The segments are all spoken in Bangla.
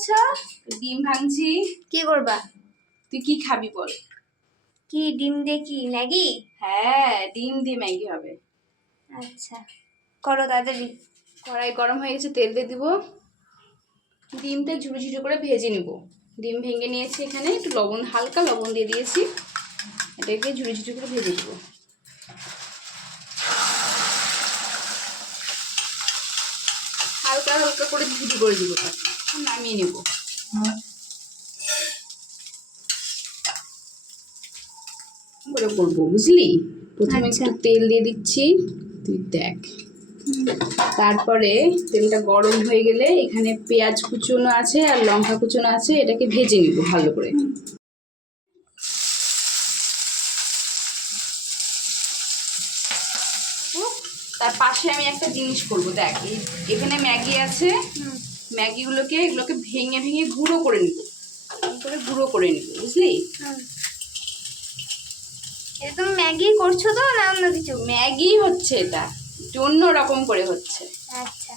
করছো? ডিম ভাঙছি। কি করবা? তুই কি খাবি বল? কি ডিম দিয়ে কি ম্যাগি? হ্যাঁ, ডিম দিয়ে ম্যাগি হবে। আচ্ছা করো তাড়াতাড়ি। কড়াই গরম হয়ে গেছে, তেল দিয়ে দিব। ডিমটা ঝুড়ি ঝুড়ি করে ভেজে নিব। ডিম ভেঙে নিয়েছি, এখানে একটু লবণ, হালকা লবণ দিয়ে দিয়েছি। এটাকে ঝুড়ি ঝুড়ি করে ভেজে দিব। হালকা হালকা করে ঝুড়ি করে দিব, নামিয়ে নেব। করে করবো বুঝলি। প্রথমে একটু তেল দিয়ে দিচ্ছি, তুই দেখ। তারপরে তেলটা গরম হয়ে গেলে এখানে পেঁয়াজ কুচনো আছে আর লঙ্কা কুচনো আছে, এটাকে ভেজে নিব ভালো করে। তার পাশে আমি একটা জিনিস করব, দেখ এখানে ম্যাগি আছে। এগুলোকে ভেঙে ভেঙে গুঁড়ো করে নিব, গুঁড়ো করে নিব বুঝলি। এটা তুমি ম্যাগি করছো তো না অন্য কিছু? ম্যাগি হচ্ছে, এটা একটু অন্য রকম করে হচ্ছে। আচ্ছা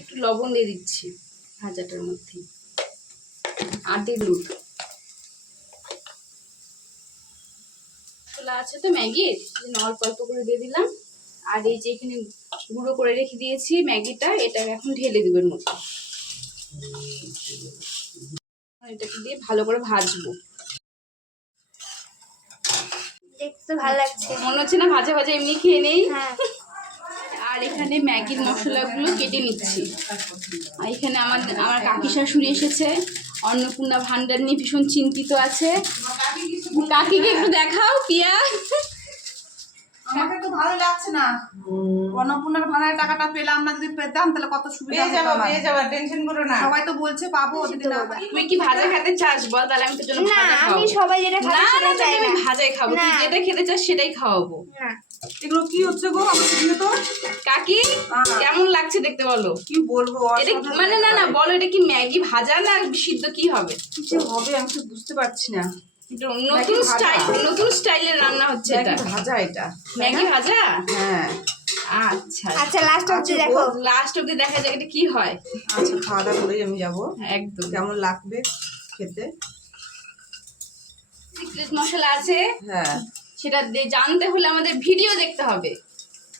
একটু লবণ দিয়ে দিচ্ছি ভাজাটার মধ্যে, আর দিয়ে দুধ মশলা আছে তো ম্যাগির, অল্প অল্প করে দিয়ে দিলাম। আর এই যে এখানে গুঁড়ো করে রেখে দিয়েছি ম্যাগিটা, এটা এখন ঢেলে দিবেন মধ্যে। এটাকে দিয়ে ভালো করে ভাজবো। দেখতে ভালো লাগছে, মনে হচ্ছে না ভাজা ভাজা এমনি খেয়ে নেই। হ্যাঁ। আর এখানে ম্যাগির মশলাগুলো কেটে নিচ্ছি। আর এখানে আমার কাকি শাশুড়ি এসেছে, অন্নপূর্ণা ভান্ডার নিয়ে ভীষণ চিন্তিত আছে। কাকিকে একটু দেখাও পিয়া। আমাকে তো ভালো লাগছে না, অন্নপূর্ণার ভাড়ার টাকাটা পেলাম না। যদি পেতাম তাহলে কত সুবিধা হতো। পেয়ে যাবে, টেনশন করো না। সবাই তো বলছে পাবো, যদি না পাই। তুই কি ভাজা খেতে চাস বল, তাহলে আমি তোর জন্য ভাজা খাওয়াবো। আমি সবাই যেটা খাবে সেটা চাই আমি না। ভাজাই খাবো, তুই যেটা খেতে চাস সেটাই খাওয়াবো। না এগুলো কি হচ্ছে গো? আমাকে দিও তো। কাকি কেমন লাগছে দেখতে বলো। কি বলবো, এটা মানে না বলো, এটা কি ম্যাগি ভাজা না সিদ্ধ, কি হবে? কিছু হবে আমি তো বুঝতে পারছি না। নতুন স্টাইলের রান্না হচ্ছে এটা। ভাজা, এটা ম্যাগি ভাজা। হ্যাঁ আচ্ছা আচ্ছা লাস্ট অবধি দেখো, লাস্ট অবধি দেখা যাক এটা কি হয়। আচ্ছা খাওয়া দাওয়া করেই আমি যাবো, একদম কেমন লাগবে খেতে। সিক্রেট মশলা আছে, হ্যাঁ সেটা জানতে হলে আমাদের ভিডিও দেখতে হবে,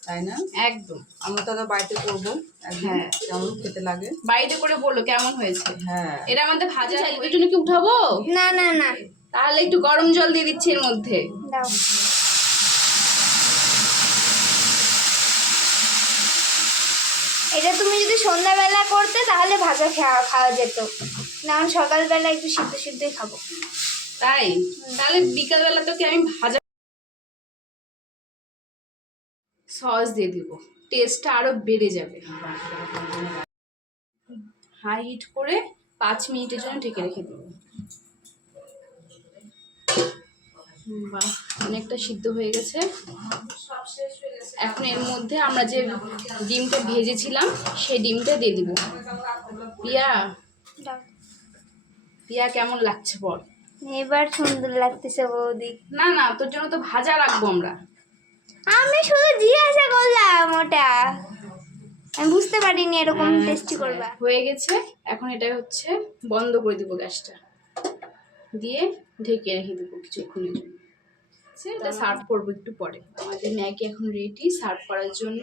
তাই না? একদম। আমরা তো বাড়িতে করবো, হ্যাঁ কেমন খেতে লাগে বাড়িতে করে বলো কেমন হয়েছে। হ্যাঁ এটা আমাদের ভাজা, এটার জন্য কি উঠাবো? না না না, তাহলে একটু গরম জল দিয়ে দিচ্ছি এর মধ্যে। দাও। এটা তুমি যদি সন্ধ্যাবেলা করতে তাহলে ভাজা খাওয়া যেত, না আমি সকালবেলা একটু সিদ্ধ সিদ্ধই খাবো। তাই তাহলে বিকালবেলা তোকে আমি ভাজা সস দিয়ে দিব, টেস্টটা আরো বেড়ে যাবে। হাই হিট করে 5 মিনিটের জন্য ঢেকে রেখে দেবো। বাহ, অনেকটা সিদ্ধ হয়ে গেছে। এখন এর মধ্যে আমরা যে ডিমটা ভেজেছিলাম সেই ডিমটা দিয়ে দিব। পিয়া কেমন লাগছে বল? এবার সুন্দর লাগতেছে বৌদি। না তোর জন্য তো ভাজা রাখবো আমরা। আমি শুধু জিজ্ঞাসা করলাম, ওটা আমি বুঝতে পারিনি এরকম টেস্টি করবা। হয়ে গেছে, এখন এটা হচ্ছে বন্ধ করে দিব গ্যাসটা, দিয়ে ঢেকে রেখে দেবো কিছুক্ষণের জন্য। এটা সার্ভ করবো একটু পরে। আমাদের ম্যাগি এখন রেডি সার্ভ করার জন্য।